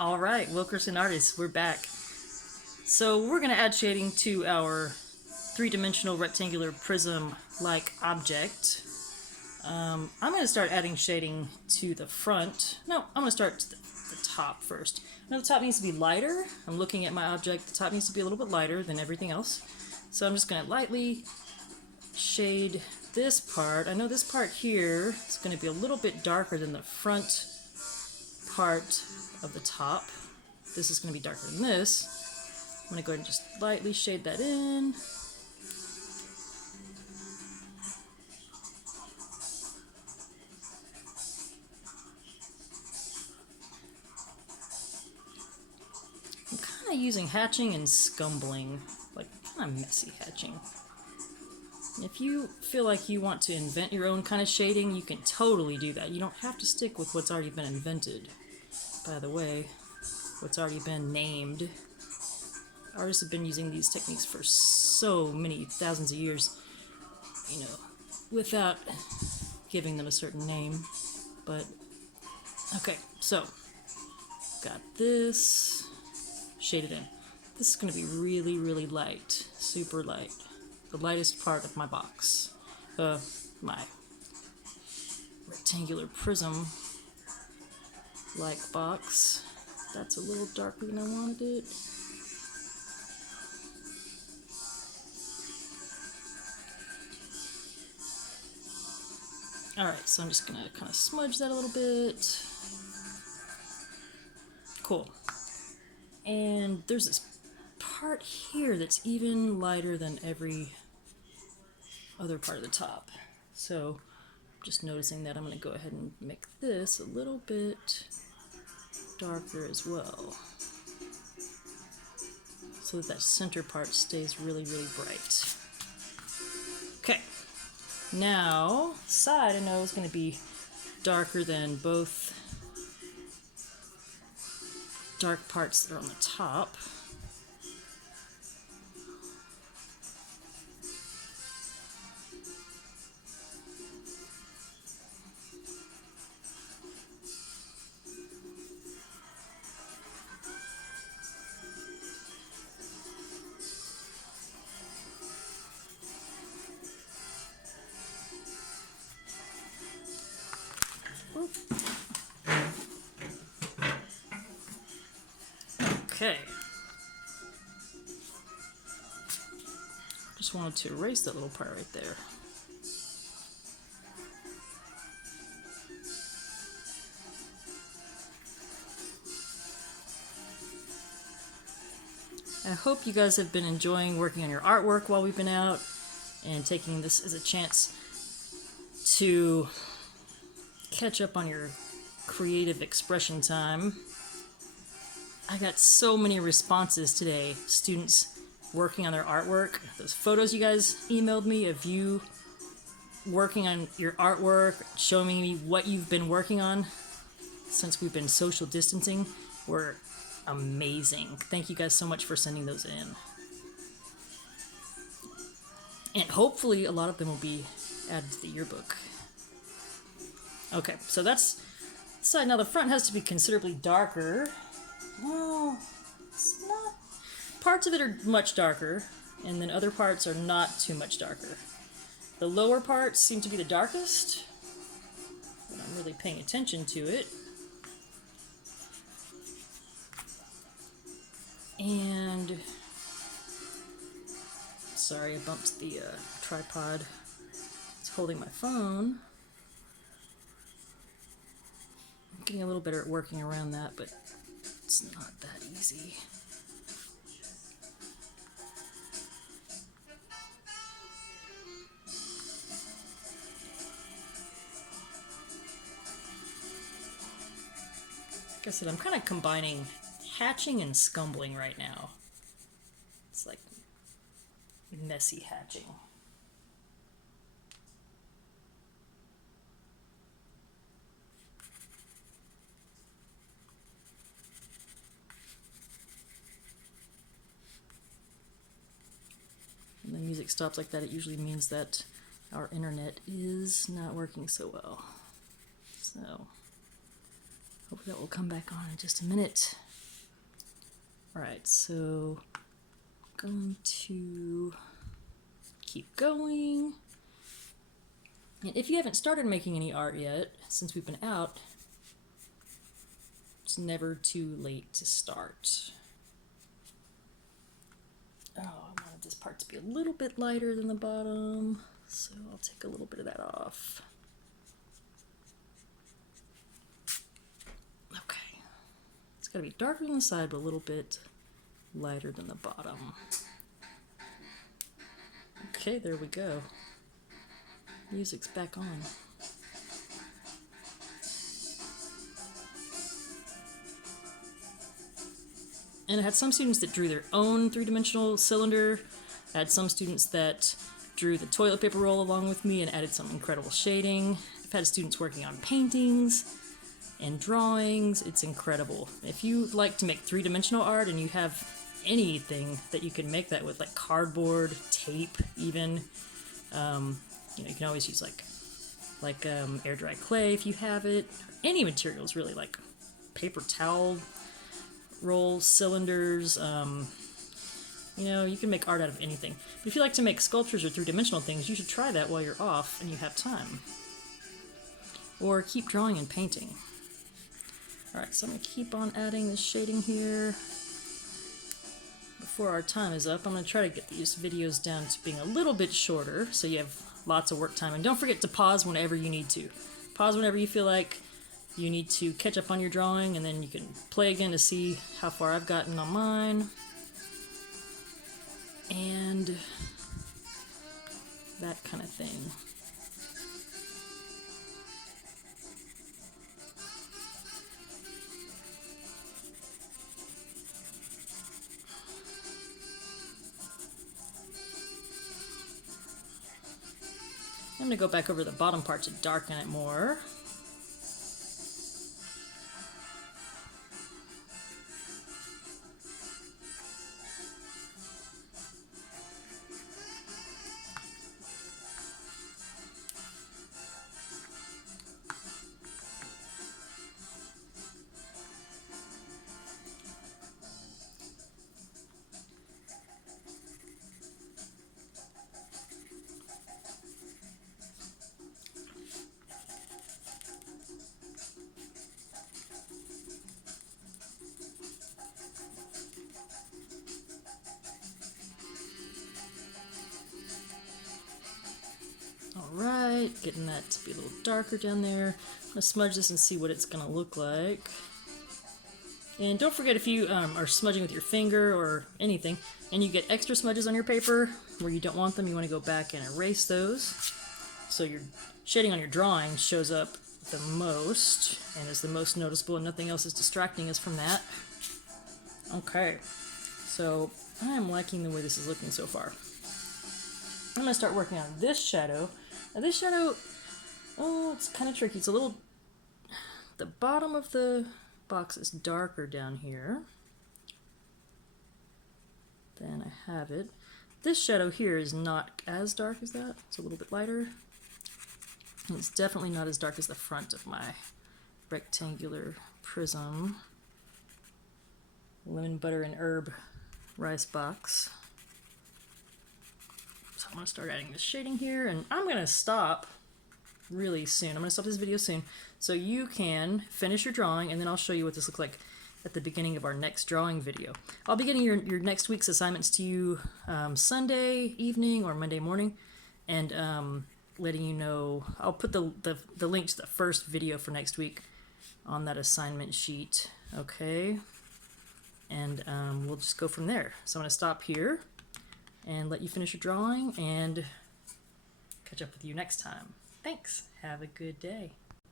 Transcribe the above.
All right, Wilkerson Artists, we're back. So we're going to add shading to our three-dimensional rectangular prism-like object. I'm going to start adding shading to the front. No, I'm going to start to the top first. Now the top needs to be lighter. I'm looking at my object. The top needs to be a little bit lighter than everything else. So I'm just going to lightly shade this part. I know this part here is going to be a little bit darker than the front part of the top. This is going to be darker than this. I'm going to go ahead and just lightly shade that in. I'm kind of using hatching and scumbling, like kind of messy hatching. If you feel like you want to invent your own kind of shading, you can totally do that. You don't have to stick with what's already been invented. By the way, what's already been named. Artists have been using these techniques for so many thousands of years, you know, without giving them a certain name. But, okay, so, got this shaded in. This is going to be really, really light, super light. The lightest part of my box. My rectangular prism-like box. That's a little darker than I wanted it. Alright, so I'm just gonna kind of smudge that a little bit. Cool. And there's this part here that's even lighter than every other part of the top. So just noticing that I'm going to go ahead and make this a little bit darker as well, so that that center part stays really, really bright. Okay, now side I know is going to be darker than both dark parts that are on the top. Okay. Just wanted to erase that little part right there. I hope you guys have been enjoying working on your artwork while we've been out and taking this as a chance to catch up on your creative expression time. I got so many responses today. Students working on their artwork. Those photos you guys emailed me of you working on your artwork, showing me what you've been working on since we've been social distancing, were amazing. Thank you guys so much for sending those in. And hopefully a lot of them will be added to the yearbook. Okay, so that's the side. Now the front has to be considerably darker. Well, it's not. Parts of it are much darker, and then other parts are not too much darker. The lower parts seem to be the darkest, but I'm really paying attention to it. And sorry, I bumped the tripod. It's holding my phone. I'm getting a little better at working around that, but it's not that easy. Like I said, I'm kind of combining hatching and scumbling right now. It's like messy hatching. When the music stops like that, it usually means that our internet is not working so well. So, hope that will come back on in just a minute. Alright, so I'm going to keep going. And if you haven't started making any art yet, since we've been out, it's never too late to start. Oh, I wanted this part to be a little bit lighter than the bottom, so I'll take a little bit of that off. Okay. It's got to be darker than the side, but a little bit lighter than the bottom. Okay, there we go. Music's back on. And I had some students that drew their own three-dimensional cylinder. I had some students that drew the toilet paper roll along with me and added some incredible shading. I've had students working on paintings and drawings. It's incredible. If you like to make three-dimensional art and you have anything that you can make that with, like cardboard, tape even, you know, you can always use like air dry clay if you have it. Any materials really, like paper towel rolls, cylinders. You know, you can make art out of anything. But if you like to make sculptures or three-dimensional things, you should try that while you're off and you have time. Or keep drawing and painting. Alright, so I'm going to keep on adding this shading here. Before our time is up, I'm going to try to get these videos down to being a little bit shorter so you have lots of work time. And don't forget to pause whenever you need to. Pause whenever you feel like you need to catch up on your drawing, and then you can play again to see how far I've gotten on mine. And that kind of thing. I'm going to go back over the bottom part to darken it more. Alright, getting that to be a little darker down there. I'm going to smudge this and see what it's going to look like. And don't forget, if you are smudging with your finger or anything, and you get extra smudges on your paper where you don't want them, you want to go back and erase those. So your shading on your drawing shows up the most and is the most noticeable, and nothing else is distracting us from that. Okay, so I am liking the way this is looking so far. I'm going to start working on this shadow. Now this shadow, oh, it's kind of tricky. It's a little, the bottom of the box is darker down here than I have it. This shadow here is not as dark as that. It's a little bit lighter. And it's definitely not as dark as the front of my rectangular prism lemon butter and herb rice box. So I'm going to start adding this shading here, and I'm going to stop really soon. I'm going to stop this video soon so you can finish your drawing, and then I'll show you what this looks like at the beginning of our next drawing video. I'll be getting your next week's assignments to you Sunday evening or Monday morning, and letting you know. I'll put the link to the first video for next week on that assignment sheet, okay? And we'll just go from there. So I'm going to stop here and let you finish your drawing and catch up with you next time. Thanks. Have a good day.